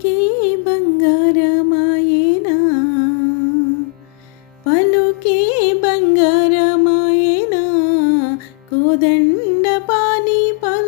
పలుకే బంగారమాయేనా? పలుకే బంగారమాయేనా? కోదండ పాని పా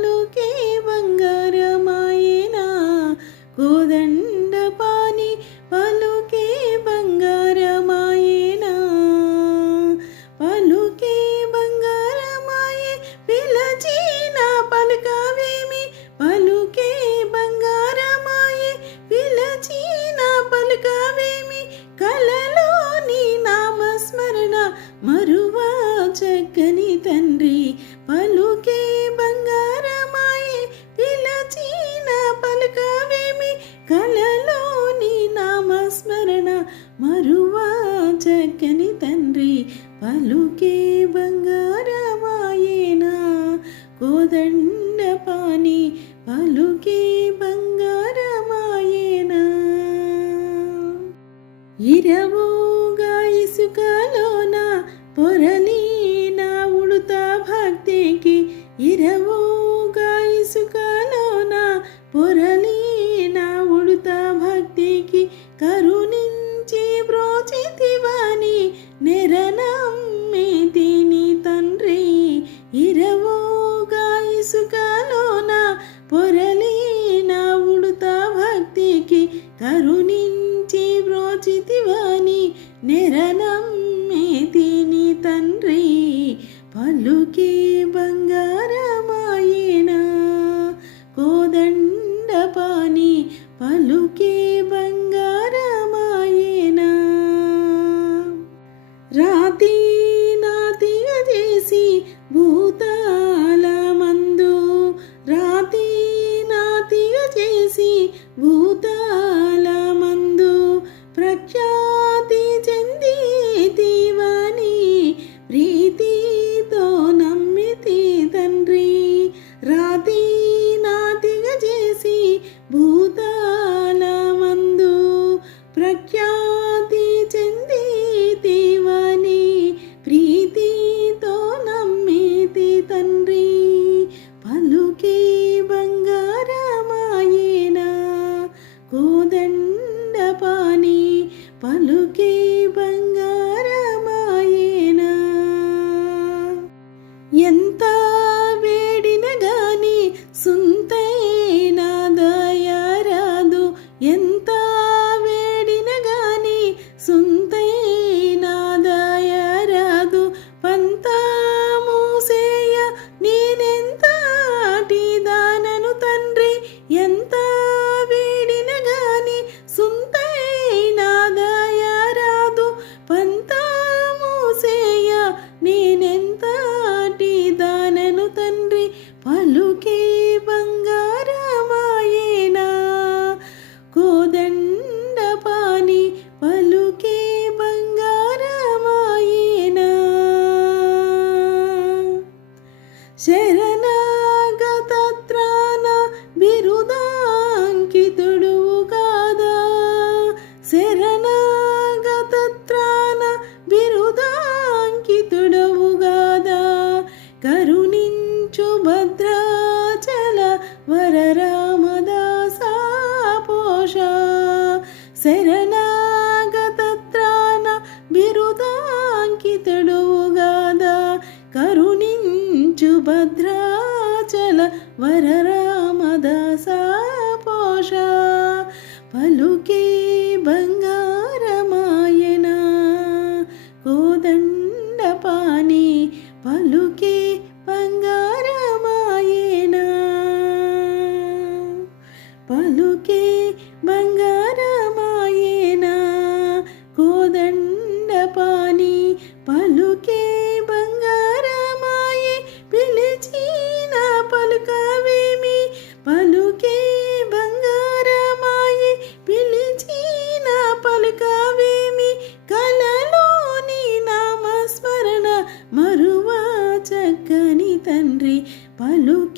మరువా చక్కని తండ్రి పలుకే బంగారమాయేనా? కోదండ పలుకే బంగారమాయేనా? రాతి నాతిగా చేసి భూతాల మందు. రాతి నాతిగా చేసి భూతాల మందు. ప్రఖ్యాతి చెంది దీవాని ప్రీతితో నమ్మితి తండ్రి. రాతి నాతిగ చేసి భూత పలుకే బంధ బ్రతుకే బంగారమాయేనా? కోదండ పాని పలుకే బంగారమాయేనా? శర വരരാ పలు